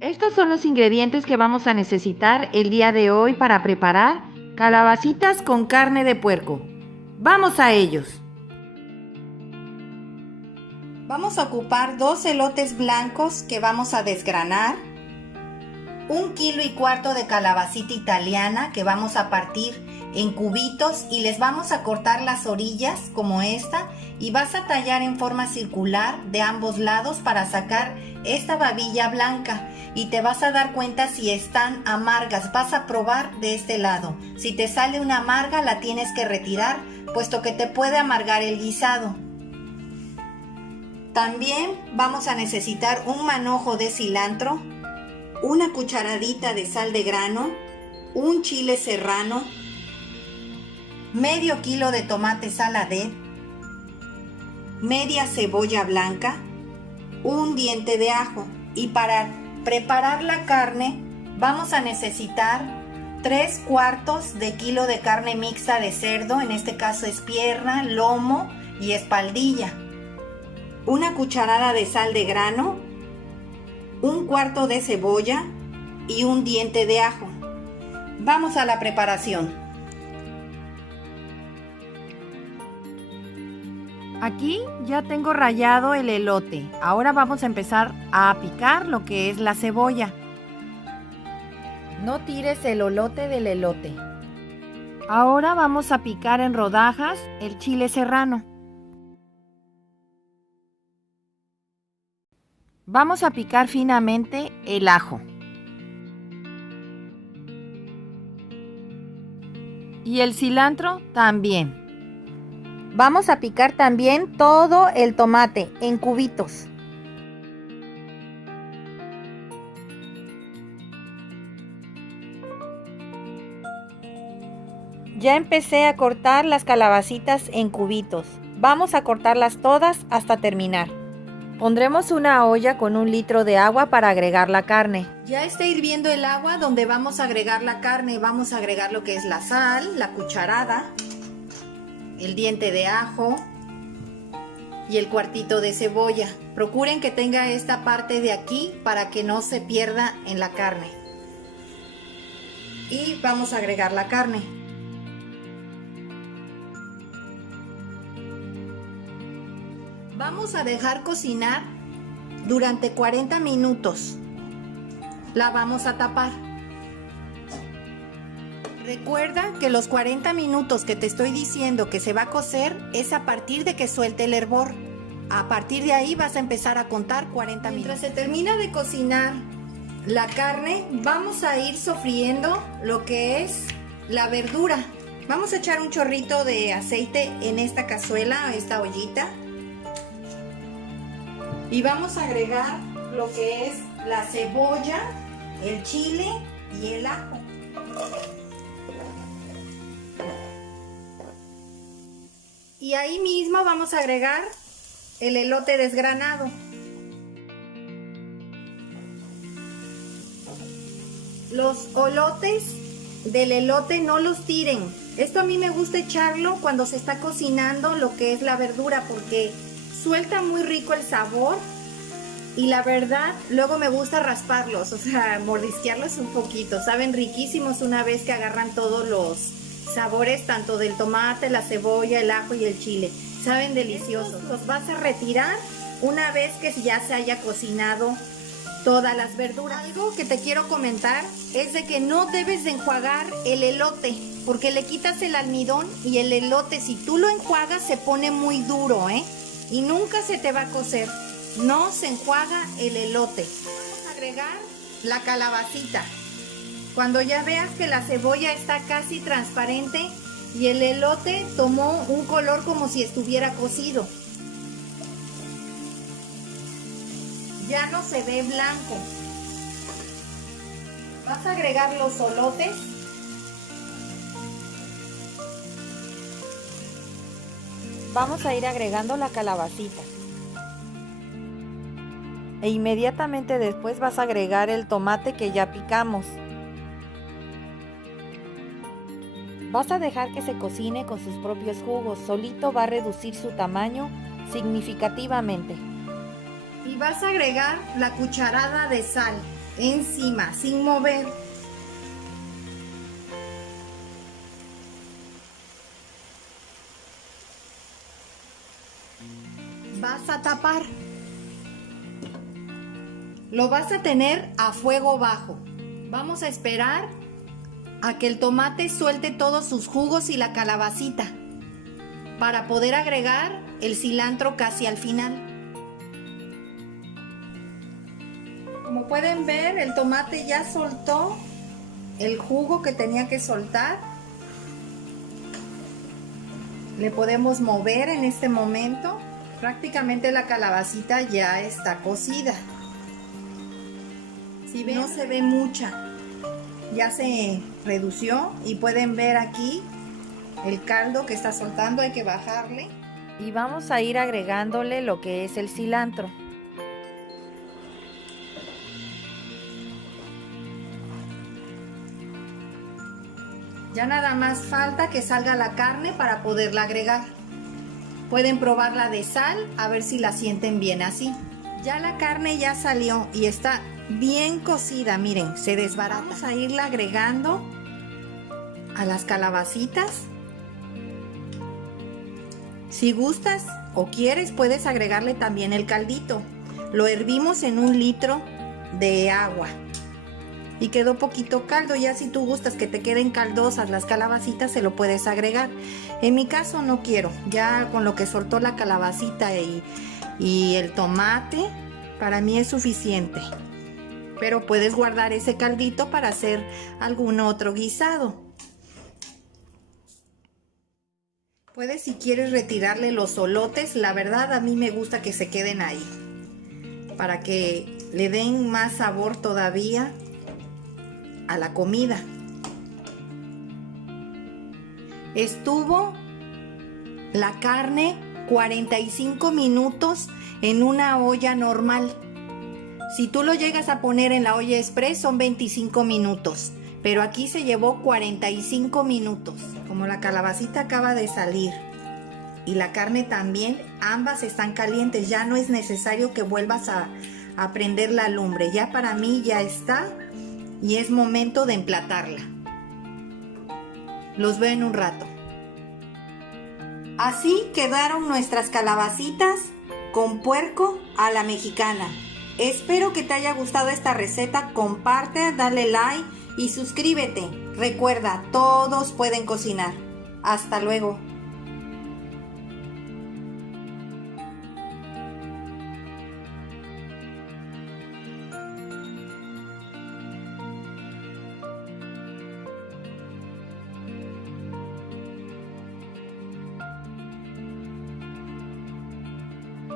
Estos son los ingredientes que vamos a necesitar el día de hoy para preparar calabacitas con carne de puerco. ¡Vamos a ellos! Vamos a ocupar 2 elotes blancos que vamos a desgranar, 1,4 kilos de calabacita italiana que vamos a partir en cubitos y les vamos a cortar las orillas como esta, y vas a tallar en forma circular de ambos lados para sacar esta babilla blanca, y te vas a dar cuenta si están amargas. Vas a probar de este lado. Si te sale una amarga, la tienes que retirar, puesto que te puede amargar el guisado. También vamos a necesitar un manojo de cilantro, una cucharadita de sal de grano, un chile serrano, medio kilo de tomate saladet, media cebolla blanca, un diente de ajo. Y para preparar la carne vamos a necesitar 3/4 de kilo de carne mixta de cerdo, en este caso es pierna, lomo y espaldilla, una cucharada de sal de grano, 1/4 de cebolla y un diente de ajo. Vamos a la preparación. Aquí ya tengo rallado el elote. Ahora vamos a empezar a picar lo que es la cebolla. No tires el olote del elote. Ahora vamos a picar en rodajas el chile serrano. Vamos a picar finamente el ajo. Y el cilantro también. Vamos a picar también todo el tomate en cubitos. Ya empecé a cortar las calabacitas en cubitos. Vamos a cortarlas todas hasta terminar. Pondremos una olla con 1 litro de agua para agregar la carne. Ya está hirviendo el agua donde vamos a agregar la carne. Vamos a agregar lo que es la sal, la cucharada, el diente de ajo y el cuartito de cebolla. Procuren que tenga esta parte de aquí para que no se pierda en la carne. Y vamos a agregar la carne. Vamos a dejar cocinar durante 40 minutos. La vamos a tapar. Recuerda que los 40 minutos que te estoy diciendo que se va a cocer es a partir de que suelte el hervor. A partir de ahí vas a empezar a contar 40 minutos. Mientras se termina de cocinar la carne, vamos a ir sofriendo lo que es la verdura. Vamos a echar un chorrito de aceite en esta cazuela, esta ollita. Y vamos a agregar lo que es la cebolla, el chile y el ajo. Y ahí mismo vamos a agregar el elote desgranado. Los olotes del elote no los tiren. Esto a mí me gusta echarlo cuando se está cocinando lo que es la verdura, porque suelta muy rico el sabor. Y la verdad, luego me gusta rasparlos, o sea, mordisquearlos un poquito. Saben riquísimos una vez que agarran todos los sabores, tanto del tomate, la cebolla, el ajo y el chile. Saben deliciosos. Los vas a retirar una vez que ya se haya cocinado todas las verduras. Algo que te quiero comentar es de que no debes de enjuagar el elote, porque le quitas el almidón, y el elote, si tú lo enjuagas, se pone muy duro, y nunca se te va a cocer. No se enjuaga el elote. Vamos a agregar la calabacita. Cuando ya veas que la cebolla está casi transparente y el elote tomó un color como si estuviera cocido, ya no se ve blanco, vas a agregar los olotes. Vamos a ir agregando la calabacita. E inmediatamente después vas a agregar el tomate que ya picamos. Vas a dejar que se cocine con sus propios jugos. Solito va a reducir su tamaño significativamente. Y vas a agregar la cucharada de sal. encima, sin mover. Vas a tapar. Lo vas a tener a fuego bajo. Vamos a esperar a que el tomate suelte todos sus jugos y la calabacita para poder agregar el cilantro casi al final. Como pueden ver, el tomate ya soltó el jugo que tenía que soltar. Le podemos mover en este momento. Prácticamente la calabacita ya está cocida. Si ven, no se ve mucha. Ya se redució y pueden ver aquí el caldo que está soltando. Hay que bajarle. Y vamos a ir agregándole lo que es el cilantro. Ya nada más falta que salga la carne para poderla agregar. Pueden probarla de sal, a ver si la sienten bien así. Ya la carne ya salió y está bien cocida, miren, se desbarata. Vamos a irla agregando a las calabacitas. Si gustas o quieres, puedes agregarle también el caldito. Lo hervimos en 1 litro de agua. Y quedó poquito caldo. Ya si tú gustas que te queden caldosas las calabacitas, se lo puedes agregar. En mi caso no quiero. Ya con lo que soltó la calabacita y el tomate, para mí es suficiente. Pero puedes guardar ese caldito para hacer algún otro guisado. Puedes, si quieres, retirarle los olotes. La verdad, a mí me gusta que se queden ahí, para que le den más sabor todavía a la comida. Estuvo la carne 45 minutos en una olla normal. Si tú lo llegas a poner en la olla express son 25 minutos, pero aquí se llevó 45 minutos. Como la calabacita acaba de salir y la carne también, ambas están calientes, ya no es necesario que vuelvas a prender la lumbre. Ya para mí ya está. Y es momento de emplatarla. Los veo en un rato. Así quedaron nuestras calabacitas con puerco a la mexicana. Espero que te haya gustado esta receta. Comparte, dale like y suscríbete. Recuerda, todos pueden cocinar. Hasta luego.